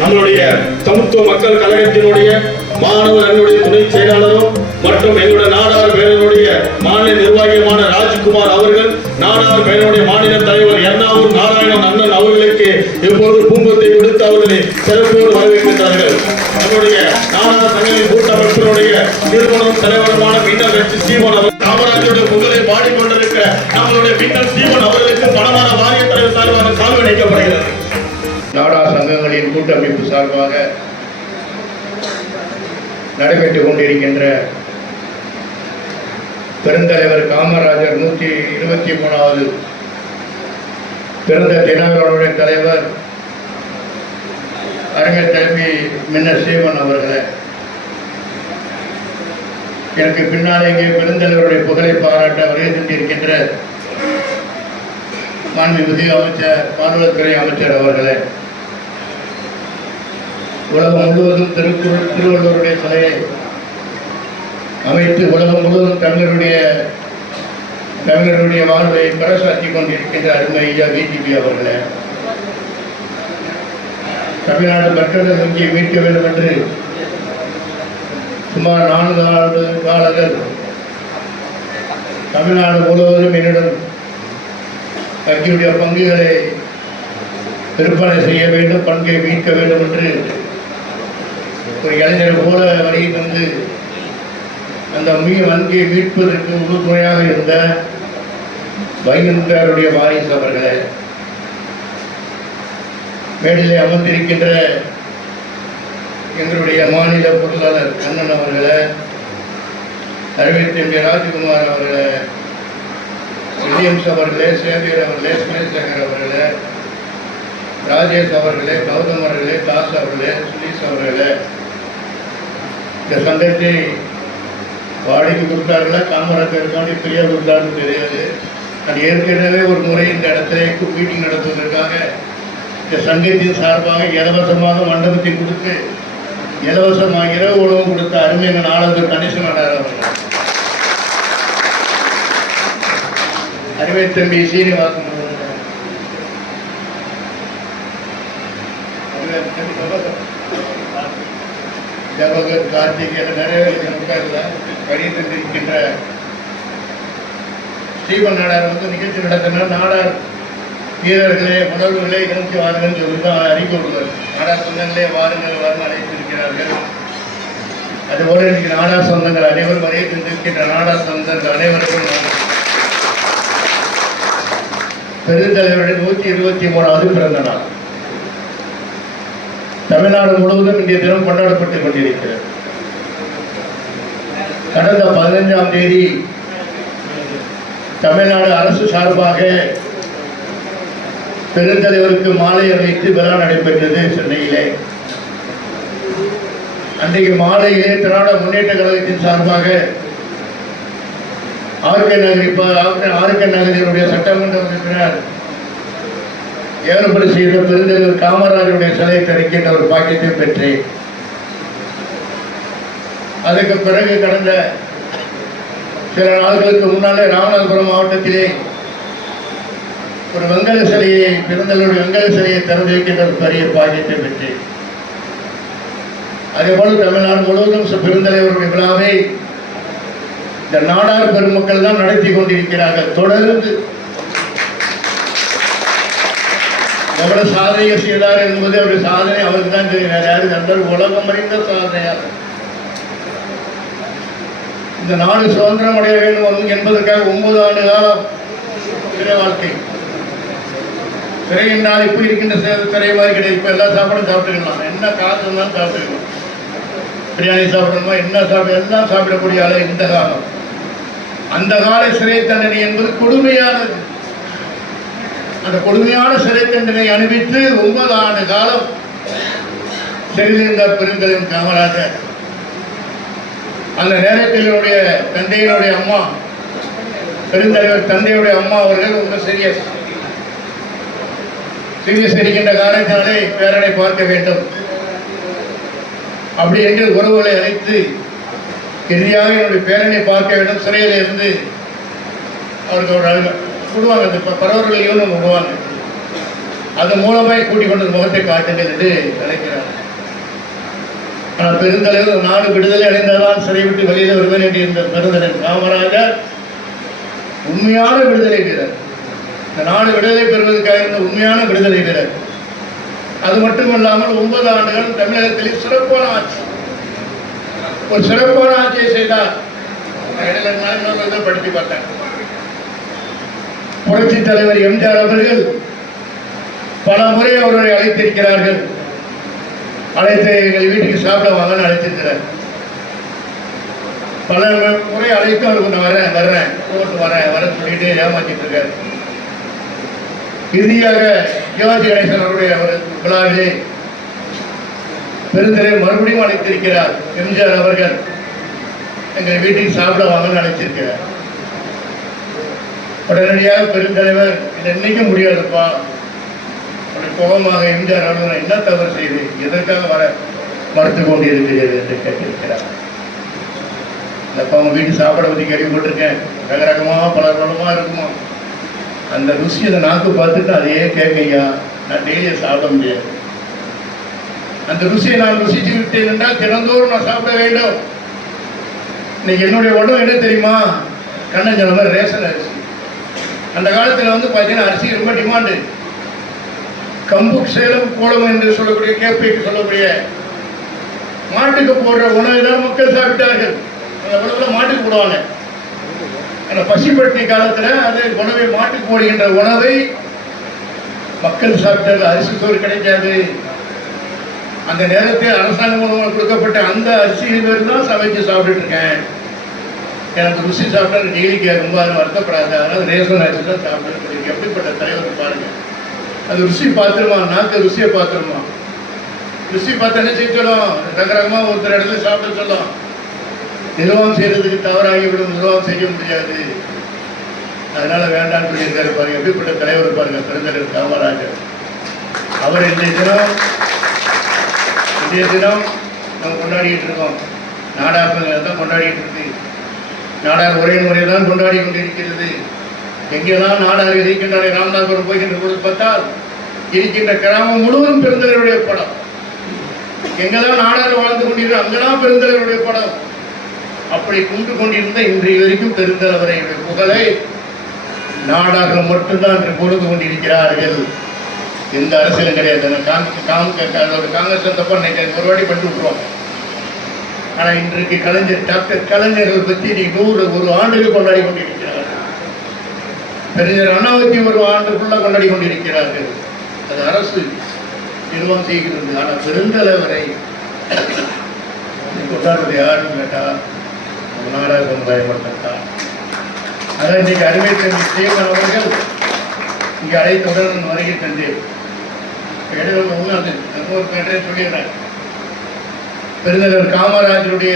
நம்மளுடைய சமத்துவ மக்கள் கழகத்தினுடைய மாணவர் அணியுடைய துணை செயலாளரும் மற்றும் எங்களுடைய நாடார் பேரனுடைய மாநில நிர்வாகியுமான ராஜ்குமார் அவர்கள், நாடார் பேரனுடைய மாநில தலைவர் எர்ணாவூர் நாராயணன் அண்ணன் அவர்களுக்கு இப்பொழுது பூங்கொத்தை கொடுத்து அவர்களை சிறப்போடு வரவேற்கின்றார்கள். நம்முடைய நாடார் சங்கத்தின் கூட்டமைப்பினுடைய நிறுவனம் தலைவருமான மின்னல் வெற்றி சீவன் அவர், காமராஜருடைய புகழை பாடிக்கொண்டிருக்கிற நம்மளுடைய மின்னல் சீவன் அவர்களுக்கு பணமான வாரிய தலைவர் சார்பாக சால்வை அளிக்கப்படுகிறது. நாடார் சங்கங்களின் கூட்டமைப்பு சார்பாக நடைபெற்றுக் கொண்டிருக்கின்ற பெருந்தலைவர் காமராஜர் 123வது பிறந்த தினங்களுடைய தலைவர் அறிஞர் தலைமை மின்னல் சீவன் அவர்களை, எனக்கு பின்னாலே இங்கே பெருந்தலைவருடைய புகழை பாராட்ட வருகை தந்திருக்கின்ற மாண்புமிகு அமைச்சர் பால்வளத்துறை அமைச்சர் அவர்களே, உலகம் முழுவதும் திருவள்ளுவருடைய சிலையை அமைத்து உலகம் முழுவதும் தமிழருடைய வாழ்வை பறைசாற்றி கொண்டிருக்கின்ற அருமை ஐயா பிஜேபி அவர்களே, தமிழ்நாடு மக்கள் வங்கியை மீட்க வேண்டும் என்று சுமார் 4 ஆண்டு காலங்கள் தமிழ்நாடு முழுவதும் என்னிடம் வங்கியுடைய பங்குகளை விற்பனை செய்ய வேண்டும், பங்கை மீட்க வேண்டும் என்று ஒரு இளைஞர் போல வருகை தந்து அந்த வங்கியை மீட்பதற்கு உறுதுணையாக இருந்த வைகுந்தருடைய வாரிசு அவர்களே, மேடையிலே அமர்ந்திருக்கின்ற எங்களுடைய மாநில பொருளாளர் கண்ணன் அவர்களே, அறிவித்தம்பி ராஜ்குமார் அவர்களே, வில்லியம்ஸ் அவர்களே, சேவியர் அவர்களே, சுரேஷ் அவர்களே, ராஜேஷ் அவர்களே, கௌதம் அவர்களே, தாஸ் அவர்களே, சுரேஷ் அவர்களே, இந்த சங்கத்தை வாடகைக்கு கொடுத்தார்களா காமராஜருக்காண்டி ஃப்ரீயாக கொடுத்தாருன்னு தெரியாது. அது ஏற்கனவே ஒரு முறை இந்த இடத்துல மீட்டிங் நடத்துவதற்காக இந்த சங்கத்தின் சார்பாக இலவசமாக மண்டபத்தை கொடுத்து இலவசமாக இரவு உணவு கொடுத்த அருமையான நாளந்தூர் கணேசனார் அவர்கள், அருமை தம்பி சீனிவாசன் ஜவஹர் கார்த்திக் என நிறைய வழி தந்திருக்கின்ற ஸ்டீபன் நாடார் நிகழ்ச்சி நடத்தினார். நாடார் வீரர்களே உணர்வுகளே நோக்கி வாருங்கள் சொல்லி தான் அறிக்கை விடுவார். நாடார் சொந்தங்களே வாருங்கள் வாருங்கள் அழைத்திருக்கிறார்கள். அதுபோல இன்னைக்கு நாடார் சொந்தங்கள் அனைவரும் வரையை தந்திருக்கின்ற நாடார் சொந்தங்கள் அனைவருக்கும் பெருந்தலைவருடைய 123வது பிறந்த நாள் தமிழ்நாடு முழுவதும் இன்றைய தினம் கொண்டாடப்பட்டுக் கொண்டிருக்கிறது. கடந்த 15ஆம் தேதி தமிழ்நாடு அரசு சார்பாக பெருந்தலைவருக்கு மாலை அணிவித்து விழா நடைபெற்றது சென்னையிலே. அன்றைக்கு மாலையிலே திராவிட முன்னேற்ற கழகத்தின் சார்பாக ஆர்கே நகரினுடைய சட்டமன்ற உறுப்பினர் ஏற்பாடு செய்த பெருந்தலைவர் காமராஜருடைய சிலையை தரிக்கின்ற ஒரு பாக்கியத்தை பெற்றேன். அதுக்கு பிறகு கடந்த சில நாட்களுக்கு முன்னாலே ராமநாதபுரம் மாவட்டத்திலே ஒரு வெங்கல சிலையை பெருந்தலைவருடைய வெங்கல சிலையை திறந்து வைக்கின்ற ஒரு பெரிய பாக்கியத்தை பெற்றேன். அதேபோல தமிழ்நாடு முழுவதும் பெருந்தலைவருடைய விழாவை இந்த நாடார் பெருமக்கள் தான் நடத்தி கொண்டிருக்கிறார்கள். தொடர்ந்து எவ்வளவு சாதனையை செய்தார் என்பது அவருடைய சாதனை அவருக்கு தான் தெரியும். யாரும் அந்த உலகம் அறிந்த சாதனையார். இந்த நாடு சுதந்திரம் அடைய வேண்டும் என்பதற்காக 9 ஆண்டு காலம் சிறை வாழ்க்கை. சிறை என்றால் இப்ப இருக்கின்ற சிறை மாதிரி கிடையாது. இப்ப எல்லா சாப்பாடும் சாப்பிட்டுக்கலாம், என்ன காசு இருந்தாலும் சாப்பிட்டுக்கலாம். பிரியாணி சாப்பிடணுமா, என்ன சாப்பிட எல்லாம் சாப்பிடக்கூடிய ஆளு இந்த காலம். அந்த கால சிறை தண்டனை என்பது கொடுமையானது. அந்த கொடுமையான சிறை தண்டனை அனுபவித்து 9 ஆண்டு காலம் சிறையில் இருந்த பெருந்தலைவர் காமராஜர் அந்த நேரத்தில் தந்தையினுடைய அம்மா பெருந்தலைவர் தந்தையுடைய அம்மா அவர்கள் ரொம்ப சீரியஸ் இருக்கின்ற காரணத்தினாலே பேரனை பார்க்க வேண்டும் அப்படி என்று உறவுகளை அழைத்து இறுதியாக என்னுடைய பேரனை பார்க்க வேண்டும். சிறையில் இருந்து அவருக்கு ஒரு விடுவாங்க, அந்த பரவர்களையும் விடுவாங்க. அதன் மூலமாய் கூட்டிக் கொண்டு முகத்தை காட்டுங்கள் என்று அழைக்கிறார். ஆனால் பெருந்தலைவர் நாடு விடுதலை அடைந்ததால் சிறை விட்டு வெளியில் வருவேன் என்று இருந்த பெருந்தலைவர் காமராஜர் உண்மையான விடுதலை வீரர். இந்த நாடு விடுதலை பெறுவதற்காக இருந்த உண்மையான விடுதலை வீரர். அது மட்டுமல்லாமல் 9 ஆண்டுகள் தமிழகத்தில் சிறப்பான ஆட்சி, ஒரு சிறப்பான ஆட்சியை செய்தார். படித்து பார்த்தேன். புரட்சி தலைவர் எம்ஜிஆர் அவர்கள் பல முறை அவர்களை அழைத்திருக்கிறார்கள். அழைத்து எங்கள் வீட்டுக்கு சாப்பிட வாங்கன்னு அழைத்திருக்கிறார். பல முறை அழைத்து அவர் நான் வரேன் சொல்லிட்டு ஏமாற்றிட்டு இருக்காரு. இறுதியாக சிவாஜி கணேசன் அவருடைய விழாவிலே பெருந்தலைவர் மறுபடியும் அழைத்திருக்கிறார். எம்ஜிஆர் அவர்கள் எங்கள் வீட்டுக்கு சாப்பிட வாங்கன்னு அழைச்சிருக்கிறார். உடனடியாக பெருந்தலைவர் இது என்னைக்கும் முடியாதுப்பா, கோபமாக எம்ஜிஆர் அவர்கள் என்ன தவறு செய்து எதற்காக வர மறுத்து கொண்டிருக்கிறது என்று கேட்டிருக்கிறார். அப்போ அவங்க வீட்டு சாப்பாடை பற்றி கேள்விப்பட்டிருக்கேன், ரகரகமாக பலரகமாக இருக்குமா, அந்த ருசி அதை நாக்கு பார்த்துட்டு அதையே கேட்கையா, நான் டெய்லியை சாப்பிட முடியாது. அந்த ருசியை நான் ருசித்து விட்டேன் என்றால் தினந்தோறும் நான் சாப்பிட வேண்டும். இன்னைக்கு என்னுடைய உடம்பு என்ன தெரியுமா, கண்ணஞ்சலம் ரேஷன் அரிசி. அந்த காலத்தில் பார்த்தீங்கன்னா அரிசி ரொம்ப டிமாண்டு. கம்பு சேலம் கோலம் என்று சொல்லக்கூடிய கேப்பைக்கு சொல்லக்கூடிய மாட்டுக்கு போடுற உணவை தான் மக்கள் சாப்பிட்டார்கள். எவ்வளவு மாட்டுக்கு போடுவாங்க. அந்த பசிப்பட்டி காலத்தில் அது உணவை மாட்டுக்கு போடுகின்ற உணவை மக்கள் சாப்பிட்டார்கள். அரிசி சோறு கிடைக்காது. அந்த நேரத்தில் அரசாங்கம் மூலமாக கொடுக்கப்பட்ட அந்த அரிசியிலிருந்து தான் சமைச்சு சாப்பிட்டுட்டு இருக்கேன். எனக்கு ருசி சாப்பிட்டா டெய்லிக்கு ரொம்ப வருத்தப்படாது. அதனால ரேஷன் அரிசி தான் சாப்பிட்டு. எப்படிப்பட்ட தலைவர் பாருங்க. அது ருசி பார்த்துருமா, நாக்கு ருசியை பார்த்துருமா. ருசி பார்த்து என்ன செய்ய சொல்லும், ரகரகமாக ஒருத்தர் இடத்துல சாப்பிட சொல்லும். நிர்வாகம் செய்யறதுக்கு தவறாகிவிடும், நிர்வாகம் செய்ய முடியாது. அதனால வேண்டாம்னு சொல்லியிருக்காரு பாருங்க. எப்படிப்பட்ட தலைவர் பாருங்க, பெருந்தலைவர் காமராஜர். அவர் இன்றைய தினம் நம்ம கொண்டாடிட்டு இருக்கோம். நாடார் தான் கொண்டாடிட்டு இருக்கு. நாடார் ஒரே முறை தான் கொண்டாடி கொண்டிருக்கிறது. எங்கெல்லாம் நாடார் இருக்கின்றாரே, ராமநாதபுரம் போகின்ற பொழுது பார்த்தால் இருக்கின்ற கிராமம் முழுவதும் பெருந்தலைவருடைய படம். எங்கெல்லாம் நாடார் வாழ்ந்து கொண்டிருக்கிறோம் அங்கெல்லாம் பெருந்தலைவருடைய படம். அப்படி குண்டு கொண்டிருந்த இன்றைய வரைக்கும் பெருந்தலைவருடைய புகழை நாடார்கள் மட்டும்தான் இன்று பொழுது கொண்டிருக்கிறார்கள். எந்த அரசியலும் கிடையாது. காங்கிரஸ் தப்பா ஒரு வாட்டி பண்ணி விட்டுருவோம். ஆனால் இன்றைக்கு கலைஞர் டாக்டர் கலைஞர்கள் பற்றி நீ 101 ஆண்டுகள் கொண்டாடி கொண்டிருக்கிறார்கள். பெருஞர் அண்ணாவத்தி 1 ஆண்டுக்குள்ள கொண்டாடி கொண்டிருக்கிறார்கள். அது அரசு நிர்வாகம் செய்கிறது. ஆனால் பெருந்தலைவரை கொண்டாடுறது யாருன்னு கேட்டா நாடார் சமுதாயம் மட்டும்தான். அதான் இன்னைக்கு அருமை தம்பி சீமன் அவர்கள் இங்கே அழைத்துடன் வருகை தந்தேன். சொல்லிடுறேன். பெருந்தலைவர் காமராஜருடைய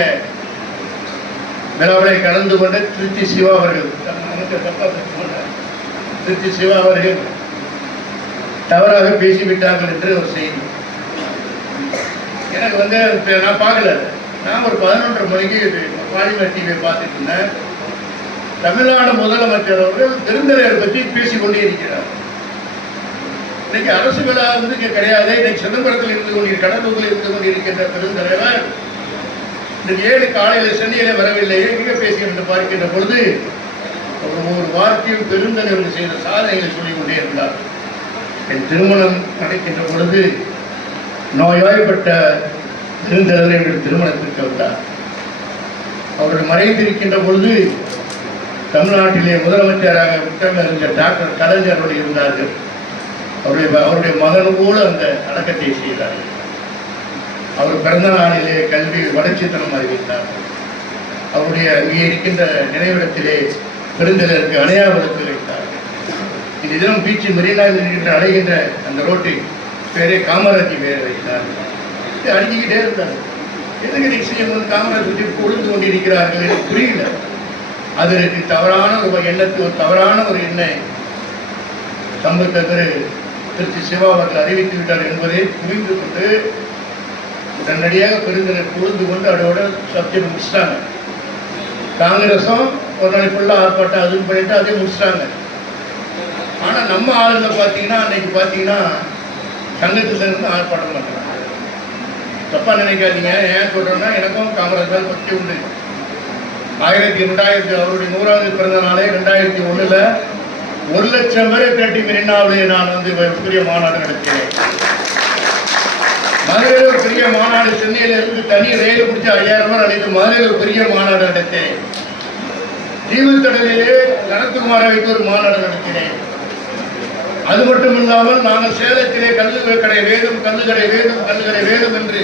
விழாவை கலந்து கொண்ட திருச்சி சிவா அவர்கள் தவறாக பேசிவிட்டார்கள் என்று ஒரு செய்தி எனக்கு நான் பார்க்கல. நான் ஒரு 11:30 மணிக்கு பாலிமர் டிவியை பார்த்துட்டு இருந்தேன். தமிழ்நாடு முதலமைச்சர் அவர்கள் பெருந்தலைவர் பற்றி பேசிக்கொண்டே இருக்கிறார். இன்னைக்கு அரசு விழா இங்கே கிடையாது. இன்னைக்கு சிதம்பரத்தில் இருந்து கடலூரில் இருந்து கொண்டிருக்கின்ற பெருந்தலைவர் இன்றைக்கு 7 காலையில் சென்னையில வரவில்லையே எங்கே பேசுகின்ற பார்க்கின்ற பொழுது ஒரு வார்த்தையும் பெருந்தலைவர் செய்த சாதனைகளை சொல்லிக் கொண்டே இருந்தார். என் திருமணம் நடக்கின்ற பொழுது நோய்வாய்ப்பட்ட பெருந்தலைவர் எங்கள் திருமணத்திற்கு வந்தார். அவர்கள் மறைந்திருக்கின்ற பொழுது தமிழ்நாட்டிலே முதலமைச்சராக இருந்த டாக்டர் கலைஞர் இருந்தார்கள். அவருடைய மகனும் கூட அந்த அடக்கத்தை செய்தார்கள். அவர் பிறந்த நாளிலே கல்வி வளர்ச்சித்தனம் அறிவித்தார். அவருடைய இங்கே இருக்கின்ற நினைவிடத்திலே பெருந்தலைவருக்கு அணையாவிடத்தில் வைத்தார். இந்த தினம் பீச்சு மெரினாவில் இருக்கின்ற அடைகின்ற அந்த ரோட்டில் பேரே காமராஜி பேர் வைத்தார். அடிக்கிட்டே இருந்தார். எதுக்கு நிச்சயம் காமராஜ் பற்றி உழுந்து கொண்டிருக்கிறார்கள் எனக்கு புரியல. அதற்கு தவறான ஒரு தவறான ஒரு எண்ணெய் சம்பந்தர் திருச்சி சிவா அவர்கள் அறிவித்து விட்டார் என்பதை புரிந்து கொண்டு உடனடியாக பெருந்தலைவர் புரிந்து கொண்டு அதோட சப்ஜெக்ட் முடிச்சிட்டாங்க. காங்கிரஸும் ஒரு நாளைக்குள்ள ஆர்ப்பாட்டம் அதுன்னு பண்ணிட்டு அதே முடிச்சிட்டாங்க. ஆனால் நம்ம ஆளுங்க பார்த்தீங்கன்னா அன்னைக்கு பார்த்தீங்கன்னா சங்கத்தில் இருந்து ஆர்ப்பாட்டம் பண்ணுறாங்க. தப்பா நினைக்காதீங்க. ஏன் சொல்றேன்னா, எனக்கும் காமராஜர் பக்தி உண்டு. 2000 அவருடைய 100வது பிறந்த நாளே 2001 1,00,000 பேரை திரட்டி மெரினாவிலே நான் வந்து பெரிய மாநாடு நடத்தினேன். மதுரையில் ஒரு பெரிய மாநாடு, சென்னையில இருந்து தனி ரயில் பிடிச்சி 5000 பேர் அழைத்து மதுரையில் ஒரு பெரிய மாநாடு நடத்தேன். ஜீவத்தடலிலே சனத்குமாரை வைத்து ஒரு மாநாடு நடத்தினேன். அது மட்டும் இல்லாமல் நாங்கள் சேலத்திலே கல்லுக்கடை வேணும், கல்லுக்கடை வேணும், கல்லுக்கடை வேணும் என்று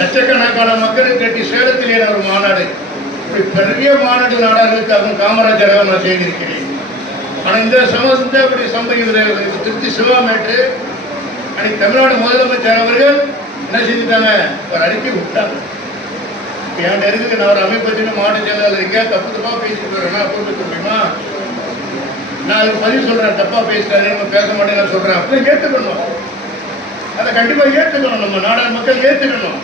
லட்சக்கணக்கான மக்களை கட்டி சேலத்திலே ஒரு மாநாடு, இப்படி பெரிய மாநாடு நாடார்களுக்காக காமராஜராக நான் செய்திருக்கிறேன். ஆனால் இந்த அப்படி சம்பவம் திருச்சி சிவாமேட்டு அன்னைக்கு தமிழ்நாடு முதலமைச்சர் அவர்கள் என்ன செஞ்சுட்டாங்க, ஒரு அறிக்கை விட்டாங்க. என் இருக்கு நான் ஒரு அமைப்பு மாவட்ட செயலாளர் எங்கேயா தப்பா பேசிட்டு போறேன்னா பொறுத்து முடியுமா? நான் அதுக்கு பதிவு சொல்றேன், தப்பா பேசுறாரு நம்ம பேச மாட்டேன் நான் சொல்றேன். அப்படி ஏற்றுக்கணும், அதை கண்டிப்பா ஏற்றுக்கணும். நம்ம நாடாளு மக்கள் ஏற்றுக்கணும்.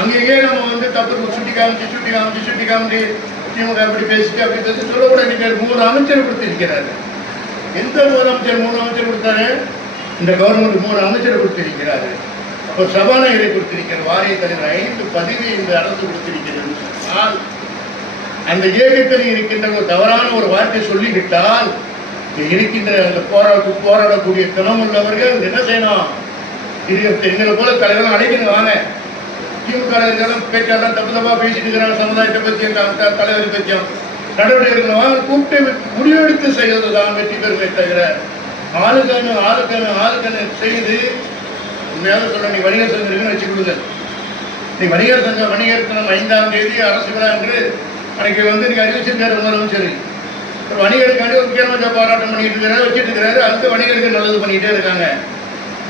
அங்கேயே நம்ம வந்து தப்பு சுட்டி காமிச்சு திமுக அப்படி பேசிட்டு அப்படி பேசி சொல்லக்கூட நினைக்கிறார். 3 அமைச்சர் கொடுத்திருக்கிறாரு. எந்த 3 அமைச்சர் கொடுத்தாரு? இந்த கவர்மெண்ட் 3 அமைச்சர் கொடுத்திருக்கிறாரு. அப்போ சபாநாயகரை கொடுத்திருக்கிறார், வாரிய தலைவர் 5 பதவி இந்த அரசு கொடுத்திருக்கிறது. ஆனால் அந்த இயக்கத்தில் இருக்கின்ற ஒரு தவறான ஒரு வார்த்தை சொல்லிவிட்டால் இருக்கின்ற அந்த போராடக்கூடிய தினம் உள்ளவர்கள் என்ன செய்யணும்? எங்களை போல தலைவர்கள் அழைக்கணும், வாங்க. திமுக பேச்சாளர் தப்பா பேசிட்டு இருக்கிறாங்க, சமுதாயத்தை பற்றியும் தலைவர் பற்றியும் நடவடிக்கை எடுக்கணும், வாங்க. கூப்பிட்டு முடிவெடுத்து செய்வதுதான் வெற்றி பெறுமே தவிர ஆளுக்கணு செய்து உண்மையாக சொல்ல, நீ வணிகர் சங்கம் இருக்குன்னு வச்சு கொடுங்க. நீ வணிகர் சங்கம் வணிகர் தினம் 5ஆம் தேதி அரசு விழா என்று அன்னைக்கு வந்து நீங்க அறிவிச்சிருக்காரு முதலமைச்சர். வணிகருக்காண்டி ஒரு முக்கியமான போராட்டம் பண்ணிட்டு இருக்கிறாரு, வச்சுட்டு இருக்கிறாரு. அடுத்து வணிகருக்கு நல்லது பண்ணிக்கிட்டே இருக்காங்க.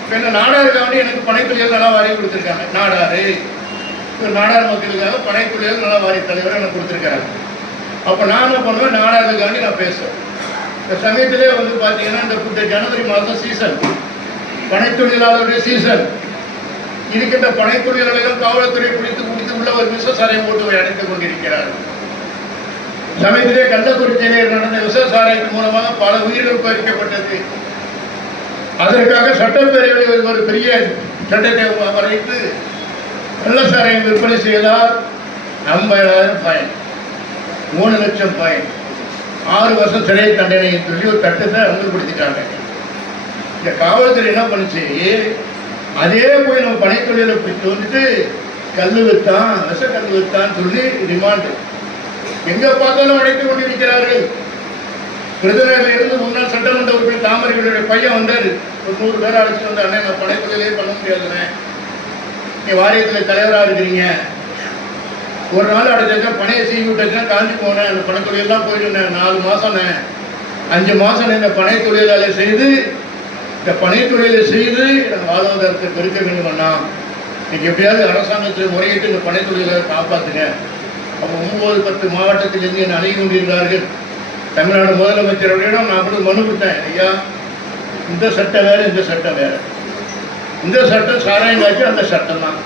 இப்போ என்ன நாடாருக்காண்டி எனக்கு பனைத்துறையில் நல்லா வாரி கொடுத்துருக்காங்க. நாடார் மக்களுக்காக பனைத்துறையில் நல்லா வாரி தலைவரை எனக்கு கொடுத்துருக்காங்க. அப்போ நான் என்ன பண்ணுவேன், நாடாருக்காண்டி நான் பேசுவேன். இந்த சமயத்திலே வந்து பார்த்தீங்கன்னா இந்த ஜனவரி மாதம் சீசன், பனைத்தொழிலாளருடைய சீசன். இருக்கின்ற பனைத்தொழிலாளர்களும் காவல்துறை பிடித்து உள்ள ஒரு விசசாரையை போட்டு அடைத்துக் கொண்டிருக்கிறார்கள். சமயத்திலே கள்ளக்குறிச்சியிலே நடந்த விசசாரையின் மூலமாக பல உயிர்கள் பறிக்கப்பட்டது. அதற்காக சட்டப்பேரவையில் ஒரு பெரிய சட்டத்தை வரைத்து கள்ளசாரையை விற்பனை செய்தால் 50,000 ஃபைன், 3 லட்சம் ஃபைன், 6 வருஷம் சிறை தண்டனை சொல்லி ஒரு சட்டத்தை அமல்படுத்திட்டாங்க. இந்த காவல்துறை என்ன பண்ணுச்சு, அதே போய் நம்ம பனைத்தொழிலை வந்துட்டு கல் வித்தான், விஷ கல் வித்தான் சொல்லி ரிமாண்டு எங்க பார்த்தாலும் அழைத்துக் கொண்டிருக்கிறார்கள். விருதுநகரில் இருந்து முன்னாள் சட்டமன்ற உறுப்பினர் தாமரைகளுடைய பையன் வந்தார். ஒரு 100 பேர் அழைச்சிட்டு வந்தார். அண்ணே, நான் பனைத்தொழிலே பண்ண முடியாதுண்ணே, நீ வாரியத்தில் தலைவராக இருக்கிறீங்க, ஒரு நாள் அடைச்சாச்சா பனையை சீவி விட்டாச்சுன்னா காஞ்சி போனேன், அந்த பனைத்தொழிலெல்லாம் போயிட்டு 4 மாதம்ண்ணே 5 மாதம் இந்த பனை தொழிலாளை செய்து இந்த பனைத்தொழிலை செய்து எனக்கு வாழ்வாதாரத்தை பெருக்க வேண்டுமண்ணா, இன்னைக்கு எப்படியாவது அரசாங்கத்தில் முறையிட்டு இந்த பனைத்தொழிலை காப்பாற்றுங்க. அப்போ 9-10 மாவட்டத்திலிருந்து என்னை அணுகி கொண்டிருந்தார்கள். தமிழ்நாடு முதலமைச்சரிடம் நான் கூட மனு கொடுத்தேன், ஐயா இந்த சட்டம் வேறு, இந்த சட்டம் வேறு. இந்த சட்டம் சாராயம் காய்ச்சி, அந்த சட்டம் தான்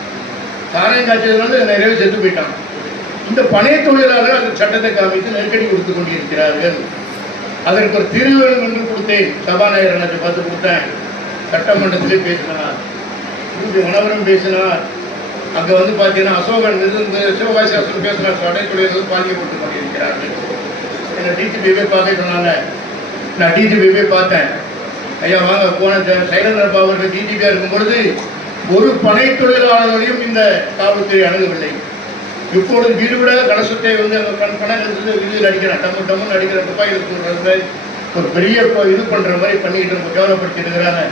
சாராயம் காய்ச்சதுனால நிறைய செத்து போயிட்டான். இந்த பனை தொழிலாளர்கள் அந்த சட்டத்தை காமித்து நெருக்கடி கொடுத்து கொண்டிருக்கிறார்கள். அதற்கு ஒரு தீர்வு வேண்டும் என்று கொடுத்தேன். சபாநாயகர் எனக்கு பார்த்து கொடுத்தேன். சட்டமன்றத்திலே பேசினார், மனவரம் பேசினார். அங்கே வந்து பார்த்தீங்கன்னா அசோகன் இந்த சிவகாசியாசன் பேசினார். பனை தொழிலாளர்கள் பாதிக்கப்பட்டு கொண்டிருக்கிறார்கள். என்னை டிஜிபியை பார்க்க சொன்னாங்க. நான் டிஜிபியை பார்த்தேன். ஐயா வாங்க, போன சைலேந்திரபாபு அவர்கள் டிஜிபியாக இருக்கும் பொழுது ஒரு பனை தொழிலாளர்களையும் இந்த காவல்துறை அணுகவில்லை. இப்பொழுது வீடுவிட கலசத்தை வந்து அந்த பணம் எடுத்து வீதியில் அடிக்கிறேன், டம்முன்னு அடிக்கிற துப்பாக்கியில் சொல்றது ஒரு பெரிய இது பண்ணுற மாதிரி பண்ணிக்கிட்டு நம்ம கேவலப்படுத்திட்டு இருக்கிறாங்க.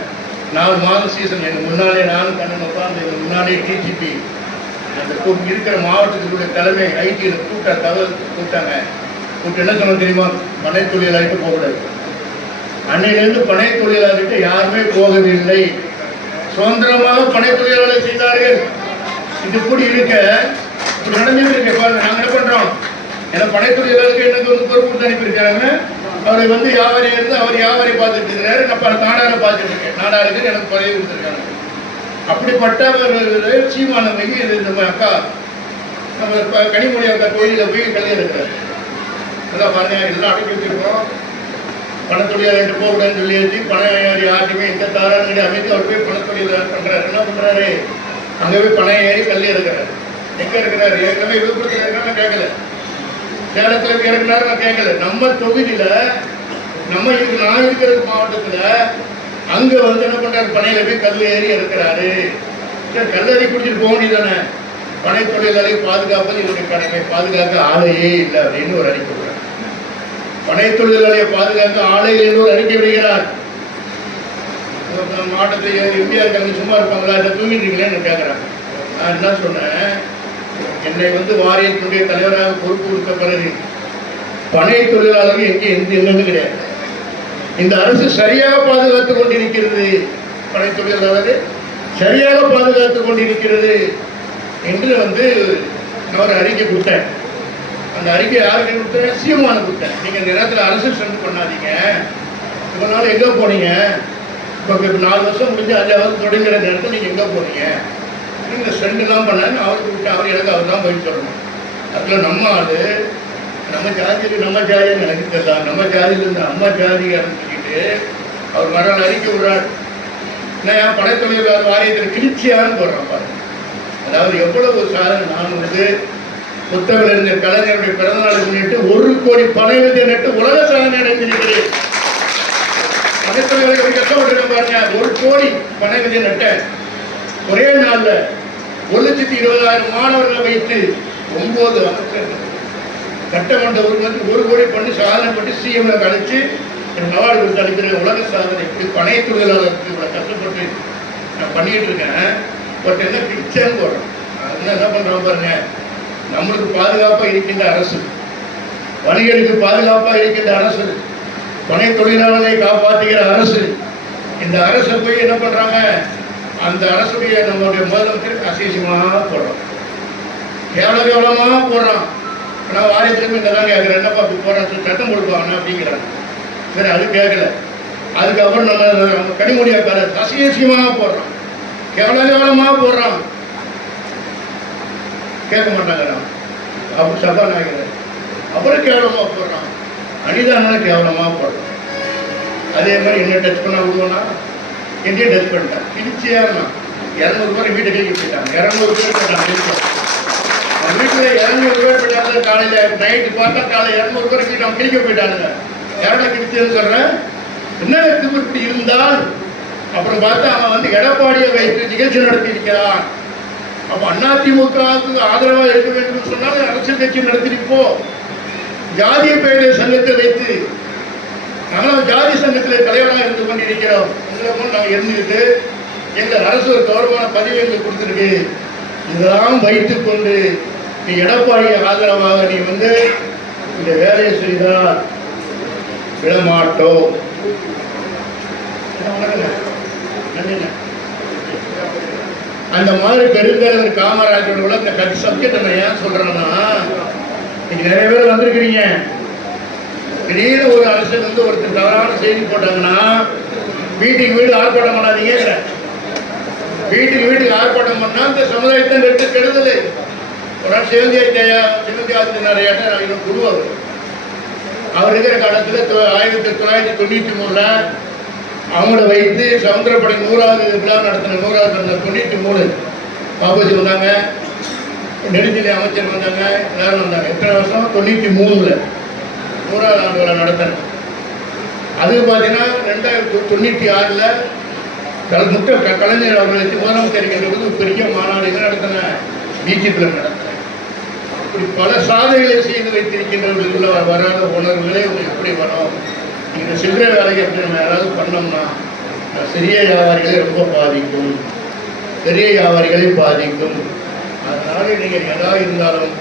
4 மாதம் சீசன் எங்கள் முன்னாலே நானும் கண்ணன் உட்காந்து எங்கள் முன்னாலே டிஜிபி அந்த இருக்கிற மாவட்டத்தினுடைய தலைமை ஐடியில் தகவல் கூப்பிட்டாங்க. கூப்பிட்டு என்ன சொன்ன தெரியுமா, பனை தொழிலாளிட்டு போகக்கூடாது. அன்னையிலிருந்து பனை தொழிலாளர்கிட்ட யாருமே போகவில்லை. சுதந்திரமாக பனை தொழிலாளர் செய்தார்கள். இது கூடி இருக்க இப்படி நடந்துட்டு இருக்க நாங்கள் என்ன பண்றோம், ஏன்னா பனை தொழிலாளருக்கு எனக்கு வந்து பொறுப்பு கொடுத்து அனுப்பியிருக்கிறாங்க. அவரை வந்து வியாபாரி இருந்து அவர் வியாபாரி பார்த்துட்டு இருக்கிறாரு, நான் நாடாரை பார்த்துட்டு இருக்கேன். நாடாருக்கு எனக்கு பதவி கொடுத்துருக்காங்க. அப்படிப்பட்ட ஒரு சீமான வகி நம்ம அக்கா நம்ம கனிமொழி அக்கா கோயிலில் போய் கல்யாணம் இருக்கிறார். அதான் பாருங்க, எல்லாம் அடக்கி வச்சிருக்கோம். பணத்தொழிலாளர் போகக்கூடாதுன்னு சொல்லியாச்சு. பணம் யாருமே எந்த தாராளம் கிடையாது. அமைதி அவர் போய் பணத்தொழிலாளர் பண்றாரு. என்ன பண்றாரு? அங்கே போய் பணம் ஏறி கல் இருக்கிறாரு. எங்க இருக்கிறாரு? ஏற்கனவே விழுப்புரத்தில் இருக்காரு, நான் கேட்கல. சேலத்தில் இருக்கிறாரு, நான் கேட்கல. நம்ம தொகுதியில நான் இருக்கிற மாவட்டத்துல அங்க என்ன பண்றாரு? பனையில போய் கல் ஏறி இருக்கிறாரு. கல்லறி குடிச்சிட்டு போக வேண்டியதானே? பனை தொழிலாளி பாதுகாப்பது இவருடைய கடமை. பாதுகாக்க ஆளையே இல்லை அப்படின்னு ஒரு அறிக்கை விடுறார். பனை தொழிலாளியை பாதுகாக்க ஆளே என்று ஒரு அறிக்கை விடுகிறார். மாவட்டத்தில் எம்பியா இருக்காங்க, சும்மா இருப்பாங்களா? இதை தூங்கிட்டீங்களேன்னு கேட்குறாங்க. நான் என்ன சொன்னேன், என்னை வாரியத்தினுடைய தலைவராக பொறுப்பு கொடுத்த பிறகு பனை தொழிலாளர்கள் எங்கேயும் கிடையாது. இந்த அரசு சரியாக பாதுகாத்துக் கொண்டிருக்கிறது. பனை தொழிலாளர்கள் சரியாக பாதுகாத்துக் கொண்டிருக்கிறது என்று நான் அறிக்கை கொடுத்தேன். அந்த அறிக்கை யாருக்கு கொடுத்தேன்? சீமான கொடுத்தேன். நீங்க இந்த நேரத்தில் அரசு சென்று பண்ணாதீங்க. இவ்வளவு நாள் எங்க போனீங்க? இப்போ 4 வருஷம் முடிஞ்சு 5வது தொடங்குற நேரத்தில் நீங்க எங்க போனீங்க? இந்த சென்று தான் பண்ணேன். அவருக்கு விட்டு அவர் எனக்கு அவர் தான் போய் சொல்லணும். அதில் நம்ம ஆளு நம்ம ஜாதின்னு எனக்கு தெரியல. நம்ம ஜாதியில இருந்து அம்மா ஜாதிகாரன்னு சொல்லிட்டு அவர் மறுநாள் அறிக்கை விடுறாரு. நான் படைத்தொழிலாளர் வாரியத்தில் கிழிச்சியான்னு போடுறான் பாருங்க. அதாவது எவ்வளவு சாதனை. நான் புத்தகத்தில் கலைஞருடைய பிறந்தநாளை முன்னிட்டு 1 கோடி பனை விதை நட்டு உலக சாதனை அடைந்திருக்கிறேன். படைத்தொழிலாளர்கள் கஷ்டப்பட்டு பாருங்க. 1 கோடி பனை விதை நட்ட ஒரே நாள்ல 1,20,000 மாணவர்களை வைத்து 9 அமைச்சர்கள் சட்டமன்ற உறுப்பினர் 1 கோடி பண்ணி சாதனை பண்ணி சிஎம் அழைச்சு அவார்டு கொடுத்து அளிக்கிற உலக சாதனை. இப்படி பனை தொழிலாளருக்கு இவ்வளவு கஷ்டப்பட்டு நான் பண்ணிட்டு இருக்கேன். பட் என்ன பிக்சர்னு போடுறோம். அதெல்லாம் என்ன பண்றோம் பாருங்க. நம்மளுக்கு பாதுகாப்பா இருக்கின்ற அரசு, வணிகருக்கு பாதுகாப்பா இருக்கின்ற அரசு, பனை தொழிலாளர்களை காப்பாற்றுகிற அரசு, இந்த அரசை போய் என்ன பண்றாங்க? அந்த அரசுடைய நம்மளுடைய முதலமைச்சருக்கு அசிசமா போடுறோம், கேவலமா போடுறான். நான் வாரியத்திலும் இதெல்லாம் கேட்குறேன், என்னப்பா அப்படி போடுறேன், சட்டம் கொடுப்பாங்க அப்படிங்கிறாங்க. சரி, அது கேட்கல. அதுக்கப்புறம் நம்ம கனிமொழியாக்கார அசிங்கமா போடுறோம், கேவலமா போடுறான். கேட்க மாட்டாங்க. அப்படி சபாநாயகர் அப்புறம் கேவலமா போடுறான். அனிதான கேவலமா போடுறான். அதே மாதிரி என்ன டச் பண்ணா விடுவோம்னா எங்கேயும் டச் பண்ணிட்டான். கிழிச்சியா 200 பேர் வீட்டை கழிக்க போயிட்டாங்க. 200 பேர் போயிட்டாங்க. வீட்டுல 200 பேர் போயிட்டாங்க. காலையில நைட்டு பார்த்தா காலை 200 பேர் வீட்டை கிழிக்க போயிட்டாங்க. யாரோட கிழிச்சதுன்னு சொல்றேன். என்ன இப்படி இருந்தால் அப்புறம் பார்த்தா அவன் எடப்பாடியை வைத்து நிகழ்ச்சி நடத்தி இருக்கிறான். அப்ப அதிமுகவுக்கு ஆதரவாக இருக்க வேண்டும் சொன்னால் அரசியல் கட்சி நடத்திருப்போ. ஜாதிய பெயரை சங்கத்தை வைத்து நாங்களும் ஜாதி சங்கத்தில் தலைவராக இருந்து கொண்டிருக்கிறோம். உங்களுக்கும் நாங்கள் இருந்துக்கிட்டு எங்கள் அரசு ஒரு கௌரவமான பதிவு எங்களுக்கு கொடுத்துருக்கு. இதெல்லாம் வைத்துக் கொண்டு நீ எடப்பாடியை ஆதரவாக நீ இந்த வேலையை செய்தால் விடமாட்டோம். அந்த மாதிரி பெருந்தலைவர் காமராஜரோட இந்த கட்சி சப்ஜெக்ட் நான் ஏன் சொல்றேன்னா, இன்னைக்கு நிறைய பேர் வந்திருக்கிறீங்க. திடீர்னு ஒரு அரசு ஒருத்தர் தவறான செய்தி போட்டாங்கன்னா வீட்டுக்கு வீடு ஆர்ப்பாட்டம் பண்ணாதீங்க. வீட்டுக்கு வீட்டுக்கு ஆர்ப்பாட்டம் பண்ணா இந்த சமுதாயத்தை நெட்டு கெடுதல். ஒரு நாள் சிவந்தியாத்தினாரையாட்ட குரு அவர் இருக்கிற காலத்தில் 1993 அவங்கள வைத்து சமுத்திரப்படை 100வது விழா நடத்தின 93 பாபுஜி வந்தாங்க, நெடுஞ்சாலை அமைச்சர் வந்தாங்க, எல்லாரும் வந்தாங்க. எத்தனை வருஷம்? 93 100வது ஆண்டு விழா நடத்தினேன். அது பார்த்தீங்கன்னா 1996 கலைஞர் அவர்களை வச்சு முதலமைச்சர் பெரிய மாநாடுகள் நடத்தினேன், பிஜேபியில் நடத்தினேன். இப்படி பல சாதனைகளை செய்து வைத்திருக்கின்றவர்களுக்குள்ள வராத உணர்வுகளே எப்படி வரும்? இந்த சில்லறை வேலைக்கு எப்படி நம்ம யாராவது பண்ணோம்னா சிறிய வியாபாரிகளை ரொம்ப பாதிக்கும், பெரிய வியாபாரிகளை பாதிக்கும். அதனால நீங்கள் எதாவது இருந்தாலும்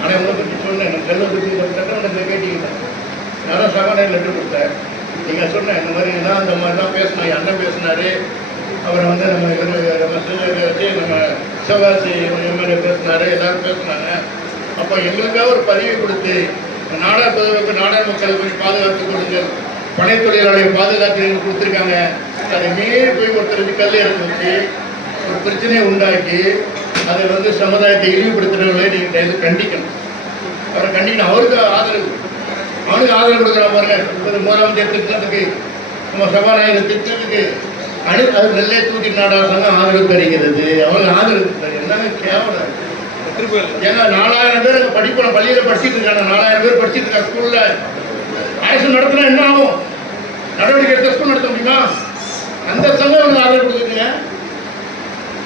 ஆனால் உங்களை பற்றி சொன்னேன், எனக்கு செல்வ பற்றி சட்டமன்றத்தை கேட்டீங்க. நான் சபாநாயகர் லெட்டர் கொடுத்தேன். நீங்கள் சொன்னேன் இந்த மாதிரி தான் அந்த மாதிரி தான் பேசினாங்க, அண்ணன் பேசினாரு. அவரை நம்ம சிவகாசி எம்எல்ஏ பேசினாரு, எல்லாரும் பேசினாங்க. அப்போ எங்களுக்காக ஒரு பதிவை கொடுத்து நாடார் பொதுவுக்கு நாடார் மக்களை பாதுகாத்துக் கொடுங்கள், பனை தொழிலாளர்களை பாதுகாத்து கொடுத்துருக்காங்க. அதை மீறி போய் ஒருத்தருக்கு கல் எடுத்து வச்சு ஒரு பிரச்சனையை உண்டாக்கி அதை சமுதாயத்தை இழிவுபடுத்துறவர்களை நீங்கள் கண்டிக்கணும். அவரை கண்டிக்கணும். அவருக்கு ஆதரவு அவனுக்கு ஆதரவு கொடுக்குறான் பாருங்க. இப்போது முதலமைச்சர் திட்டத்துக்கு, நம்ம சபாநாயகர் திட்டத்துக்கு அது நெல்லை தூக்கி நாடார் சங்கம் ஆதரவு தருகிறது. அவனுக்கு ஆதரவு தருகிறது. என்னங்க கேவலம். ஏன்னா 4000 பேர் படிப்போம், பள்ளியில் படிச்சுட்டு இருக்காங்க. 4000 பேர் படிச்சுட்டு இருக்காங்க ஸ்கூல்ல. அரசு நடத்தினா என்ன ஆகும்? நடவடிக்கை எடுத்த ஸ்கூல் நடத்த முடியுமா? அந்த சங்கம் வந்து ஆதரவு கொடுக்குறீங்க.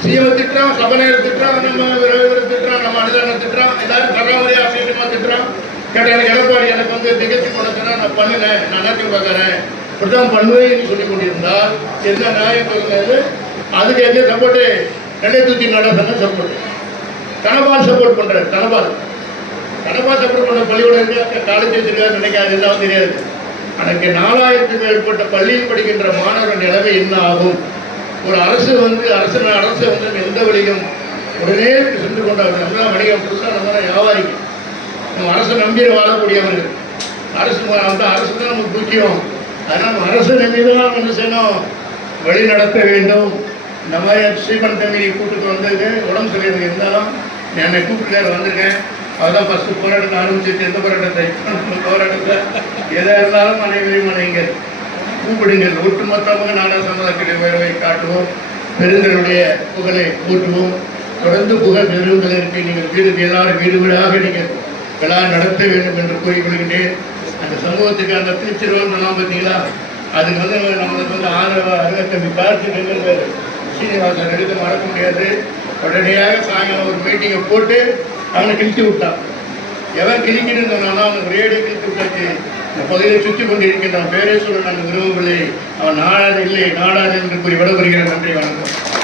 சிஎம் திட்டுறான், சபாநாயகர் திட்டுறான், நம்ம விரைவில் திட்டுறான், நம்ம அனுதான திட்டுறான், எல்லாரும் பராமரி ஆசிரியமா திட்டுறான். கேட்டால் எனக்கு எடப்பாடி எனக்கு வந்து நிகழ்ச்சி பண்ணச்சுன்னா நான் பண்ணினேன், நான் நாட்டில் பார்க்குறேன், இப்படிதான் பண்ணுவேன்னு சொல்லி கொண்டிருந்தால் என்ன நியாயம் சொல்லுங்க? அதுக்கு எந்த சப்போர்ட்டு? நெல்லை தூக்கி நாடார் சங்கம் சப்போர்ட். தனபால் சப்போர்ட் பண்றாரு. தனபால் சப்போர்ட் பண்ண பள்ளியோட இருக்க காலேஜ் வச்சிருக்காரு நினைக்காது, எல்லாம் தெரியாது. எனக்கு 4000க்கு மேற்பட்ட பள்ளியில் படிக்கின்ற மாணவர்கள் நிலைமை என்ன ஆகும்? ஒரு அரசு வந்து எந்த வழியும் உடனே சென்று கொண்டாங்க. நம்ம வணிகம் ஃபுல்லாக நம்ம வியாபாரிகள், நம்ம அரசு நம்பி வாழக்கூடியவர்கள். அரசு வந்து அரசு தான் நமக்கு முக்கியம். அதனால் நம்ம அரசு நம்பி தான் என்ன செய்யணும்? வழி நடத்த வேண்டும். இந்த மாதிரி ஸ்ரீமன் தம்பி கூட்டுக்கு வந்தது உடம்பு சரியில்லை இருந்தாலும் என்னை கூப்பிட்டு வந்திருக்கேன். அதுதான் ஃபஸ்ட்டு போராட்டத்தை ஆரம்பிச்சிட்டு எந்த போராட்டத்தை எதாக இருந்தாலும் அனைவரையும் நீங்கள் கூப்பிடுங்கள். ஒட்டுமொத்தமாக நாடார் சமுதாயத்துடைய உயர்வை காட்டுவோம். பெருந்தருடைய புகழை கூட்டுவோம். தொடர்ந்து புகழ் பெருந்ததற்கு நீங்கள் எல்லாரும் வீடு வீடாக நீங்கள் விழா நடத்த வேண்டும் என்று கூறிக்கொள்கின்றேன். அந்த சமூகத்துக்கு அந்த திருச்சிறுவன் சொன்னால் பார்த்தீங்களா, அதுக்கு வந்து நம்மளுக்கு வந்து ஆதரவாக தம்பி கார்த்திகங்கள் சீனிவாசன் எடுத்து மறக்க முடியாது. உடனடியாக சாயங்காலம் ஒரு மீட்டிங்கை போட்டு அவனை கிழித்து விட்டான். எவன் கிழிக்கணும்னு சொன்னாலும் அவனுக்கு ரேடு கிழித்து விட்டாச்சு. இந்த பகுதியை சுற்றி கொண்டு இருக்கின்றான். பேரே சொல்ல நாங்கள் விரும்பவில்லை. அவன் நாடாது இல்லை நாடாது என்று கூறி விடப்படுகிறான். நன்றி, வணக்கம்.